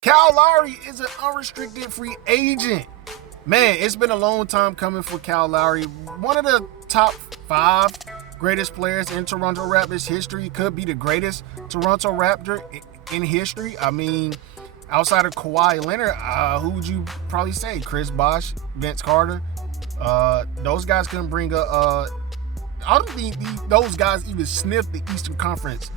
Kyle Lowry is an unrestricted free agent. Man, it's been a long time coming for Kyle Lowry. One of the top 5 greatest players in Toronto Raptors history. Could be the greatest Toronto Raptor in history. I mean, outside of Kawhi Leonard, who would you probably say? Chris Bosh, Vince Carter. Those guys couldn't bring I don't think those guys even sniffed the Eastern Conference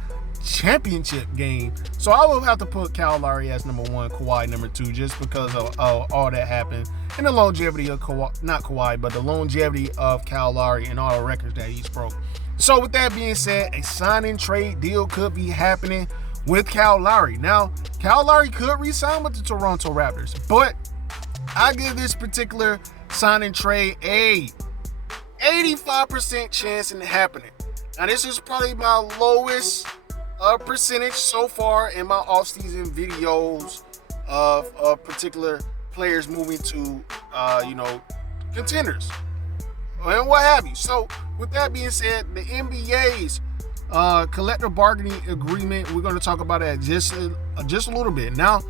championship game. So I will have to put Kyle Lowry as number 1, Kawhi number 2, just because of all that happened and the longevity of Kawhi, not Kawhi, but the longevity of Kyle Lowry and all the records that he's broke. So with that being said, a sign-and trade deal could be happening with Kyle Lowry. Now, Kyle Lowry could re-sign with the Toronto Raptors, but I give this particular sign-and trade a 85% chance in happening. Now, this is probably my lowest percentage so far in my off-season videos of particular players moving to, contenders and what have you. So, with that being said, the NBA's collective bargaining agreement, we're going to talk about that just a little bit. Now,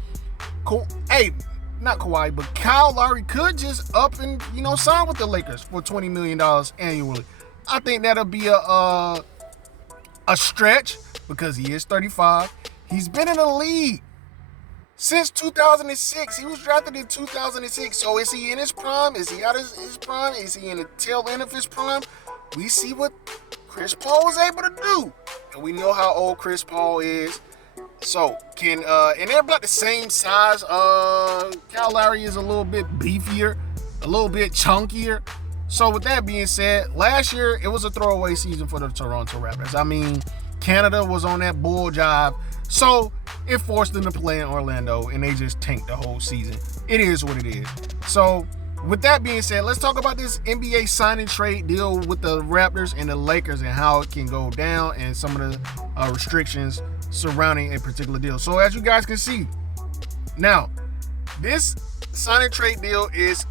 not Kawhi, but Kyle Lowry could just up and, sign with the Lakers for $20 million annually. I think that'll be a stretch because he is 35. He's been in the league since 2006. He was drafted in 2006. So is he in his prime? Is he out of his prime? Is he in the tail end of his prime? We see what Chris Paul was able to do. And we know how old Chris Paul is. So, and they're about the same size. Kyle Lowry is a little bit beefier, a little bit chunkier. So, with that being said, last year, it was a throwaway season for the Toronto Raptors. I mean, Canada was on that bull job. So, it forced them to play in Orlando, and they just tanked the whole season. It is what it is. So, with that being said, let's talk about this NBA sign-and trade deal with the Raptors and the Lakers and how it can go down and some of the restrictions surrounding a particular deal. So as you guys can see, now, this sign-and trade deal is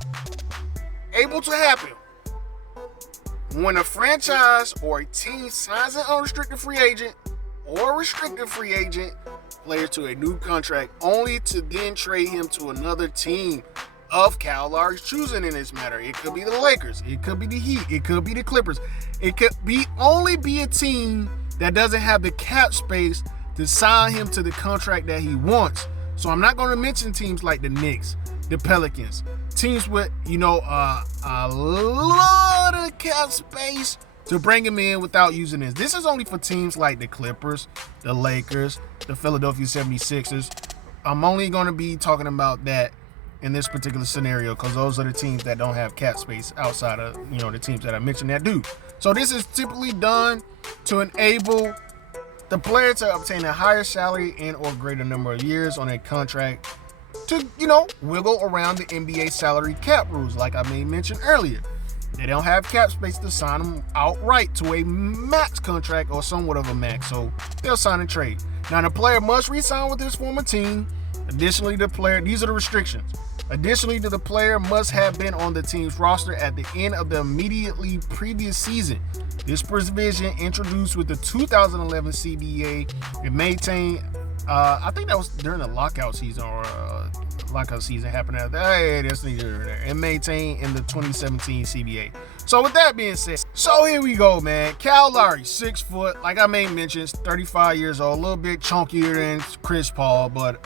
able to happen when a franchise or a team signs an unrestricted free agent or a restricted free agent player to a new contract, only to then trade him to another team of Kyle Lowry's choosing in this matter. It could be the Lakers, it could be the Heat, it could be the Clippers. It could only be a team that doesn't have the cap space to sign him to the contract that he wants. So I'm not going to mention teams like the Knicks, the Pelicans, teams with, a lot of cap space to bring him in without using this. This is only for teams like the Clippers, the Lakers, the Philadelphia 76ers. I'm only going to be talking about that in this particular scenario because those are the teams that don't have cap space outside of, the teams that I mentioned that do. So this is typically done to enable the player to obtain a higher salary and or greater number of years on a contract to, wiggle around the NBA salary cap rules like I mentioned earlier. They don't have cap space to sign them outright to a max contract or somewhat of a max, so they'll sign and trade. Now, the player must re-sign with his former team. Additionally, these are the restrictions. Additionally, the player must have been on the team's roster at the end of the immediately previous season. This provision, introduced with the 2011 CBA, it maintained, I think that was during the lockout season or lockout season happened after that. Hey, that's neither there. It maintained in the 2017 CBA. So with that being said, so here we go, man. Kyle Lowry, 6 foot, like I mentioned, 35 years old, a little bit chunkier than Chris Paul, but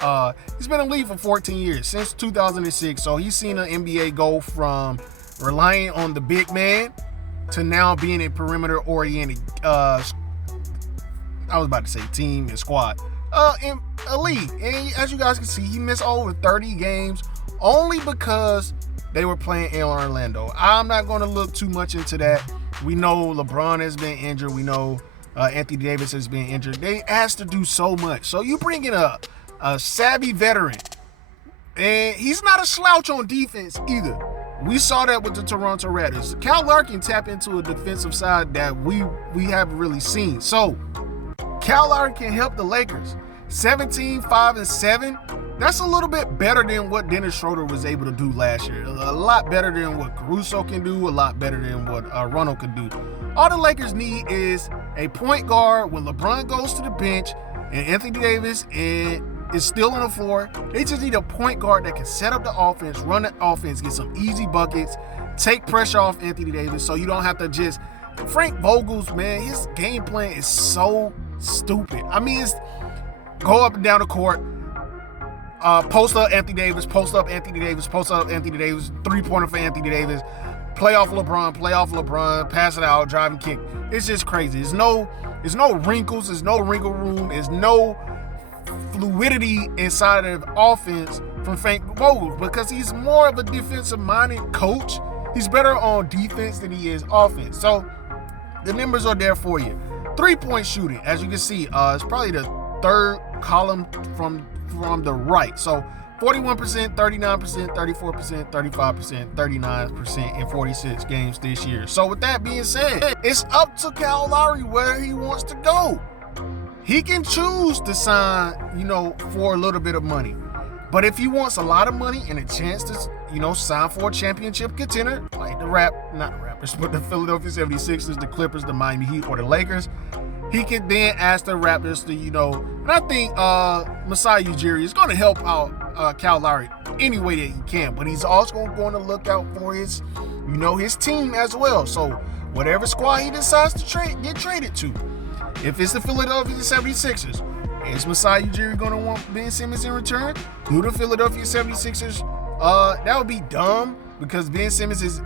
he's been in the league for 14 years, since 2006. So he's seen the NBA go from relying on the big man to now being a perimeter-oriented, I was about to say team and squad, in a league. And as you guys can see, he missed over 30 games only because they were playing in Orlando. I'm not going to look too much into that. We know LeBron has been injured. We know Anthony Davis has been injured. They asked to do so much. So you bring in a savvy veteran, and he's not a slouch on defense either. We saw that with the Toronto Raptors. Kyle Lowry can tap into a defensive side that we haven't really seen. So Kyle Lowry can help the Lakers. 17, 5, and 7. That's a little bit better than what Dennis Schroeder was able to do last year. A lot better than what Caruso can do. A lot better than what Rondo can do. All the Lakers need is a point guard when LeBron goes to the bench and Anthony Davis and is still on the floor. They just need a point guard that can set up the offense, run the offense, get some easy buckets, take pressure off Anthony Davis so you don't have to just... Frank Vogel's, man, his game plan is so stupid. I mean, it's go up and down the court, post up Anthony Davis, post up Anthony Davis, post up Anthony Davis, three-pointer for Anthony Davis, play off LeBron, pass it out, drive and kick. It's just crazy. There's no wrinkles, there's no wrinkle room, there's no fluidity inside of the offense from Frank Vogel because he's more of a defensive-minded coach. He's better on defense than he is offense. So the numbers are there for you. Three-point shooting, as you can see, it's probably the third column from the right. So 41%, 39%, 34%, 35%, 39% in 46 games this year. So with that being said, it's up to Kyle Lowry where he wants to go. He can choose to sign, for a little bit of money. But if he wants a lot of money and a chance to, sign for a championship contender, like the Philadelphia 76ers, the Clippers, the Miami Heat, or the Lakers, he can then ask the Raptors to, and I think Masai Ujiri is going to help out Kyle Lowry any way that he can, but he's also going to look out for his team as well. So whatever squad he decides to get traded to, if it's the Philadelphia 76ers, is Masai Ujiri going to want Ben Simmons in return? Do the Philadelphia 76ers? That would be dumb because Ben Simmons is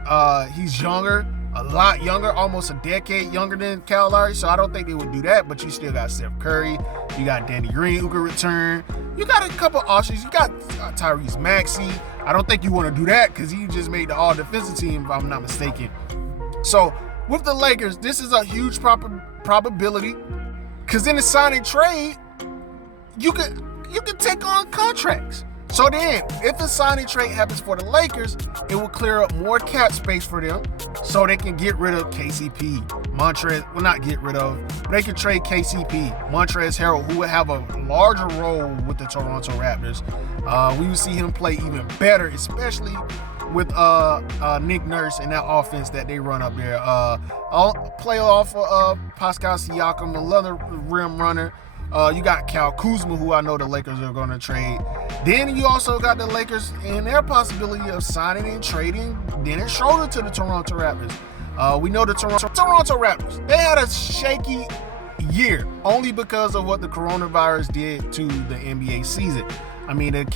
he's younger, a lot younger, almost a decade younger than Kyle Lowry, so I don't think they would do that. But you still got Steph Curry, you got Danny Green who could return, you got a couple options, you got Tyrese Maxey. I don't think you want to do that because he just made the all-defensive team, if I'm not mistaken. So with the Lakers, this is a huge probability because in the signing trade, you can take on contracts. So then, if the signing trade happens for the Lakers, it will clear up more cap space for them so they can get rid of KCP, Montrezl, well, not get rid of, but they can trade KCP, Montrezl Harrell, who would have a larger role with the Toronto Raptors. We would see him play even better, especially with Nick Nurse and that offense that they run up there. I'll play off Pascal Siakam, another rim runner. You got Kyle Kuzma, who I know the Lakers are going to trade. Then you also got the Lakers and their possibility of signing and trading Dennis Schroeder to the Toronto Raptors. We know the Toronto Raptors, they had a shaky year only because of what the coronavirus did to the NBA season. I mean, the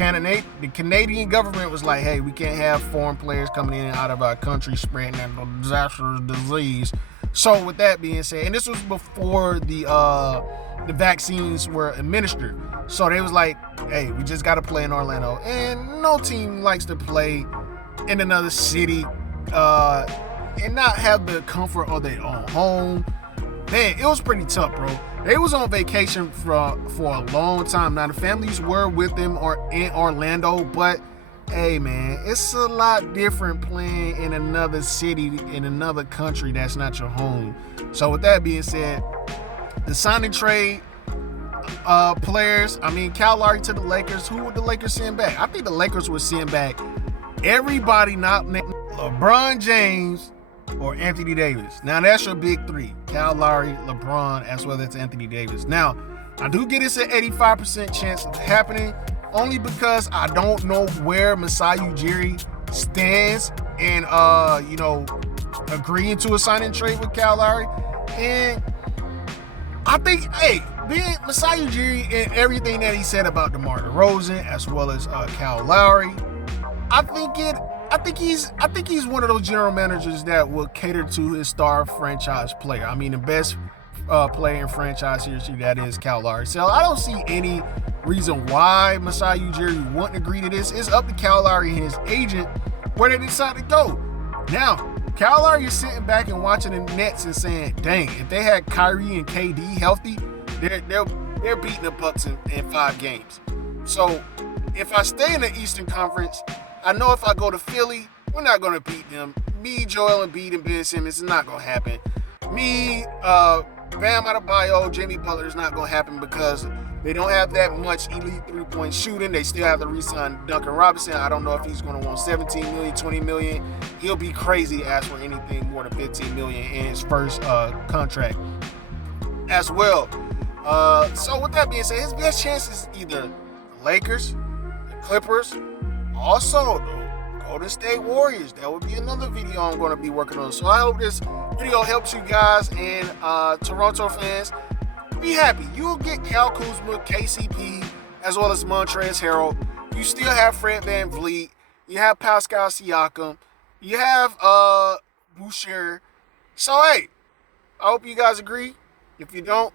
Canadian government was like, hey, we can't have foreign players coming in and out of our country spreading that disastrous disease. So with that being said, and this was before the vaccines were administered. So they was like, hey, we just got to play in Orlando. And no team likes to play in another city and not have the comfort of their own home. Man, it was pretty tough, bro. They was on vacation for a long time. Now, the families were with them or in Orlando, but hey, man, it's a lot different playing in another city, in another country that's not your home. So with that being said, the signing trade players, Kyle Lowry to the Lakers, who would the Lakers send back? I think the Lakers would send back everybody not named LeBron James or Anthony Davis. Now, that's your big three. Kyle Lowry, LeBron, as well as Anthony Davis. Now, I do get it's an 85% chance of happening only because I don't know where Masai Ujiri stands and, agreeing to a signing trade with Kyle Lowry. And I think, being Masai Ujiri and everything that he said about DeMar DeRozan as well as Kyle Lowry, I think he's one of those general managers that will cater to his star franchise player. The best player in franchise history, that is Kyle Lowry. So I don't see any reason why Masai Ujiri wouldn't agree to this. It's up to Kyle Lowry and his agent where they decide to go. Now, Kyle Lowry is sitting back and watching the Nets and saying, dang, if they had Kyrie and KD healthy, they're beating the Bucks in 5 games. So if I stay in the Eastern Conference, I know if I go to Philly, we're not going to beat them. Me, Joel Embiid, and Ben Simmons is not going to happen. Me, Bam Adebayo, Jimmy Butler is not going to happen because they don't have that much elite three-point shooting. They still have to re-sign Duncan Robinson. I don't know if he's going to want 17 million, 20 million. He'll be crazy to ask for anything more than 15 million in his first contract as well. So with that being said, his best chance is either Lakers, the Clippers, also the Golden State Warriors. That would be another video I'm going to be working on. So I hope this video helps you guys, and Toronto fans, be happy. You'll get Kyle Kuzma, KCP, as well as Montrezl Harrell. You still have Fred VanVleet. You have Pascal Siakam. You have Boucher. So hey, I hope you guys agree. If you don't,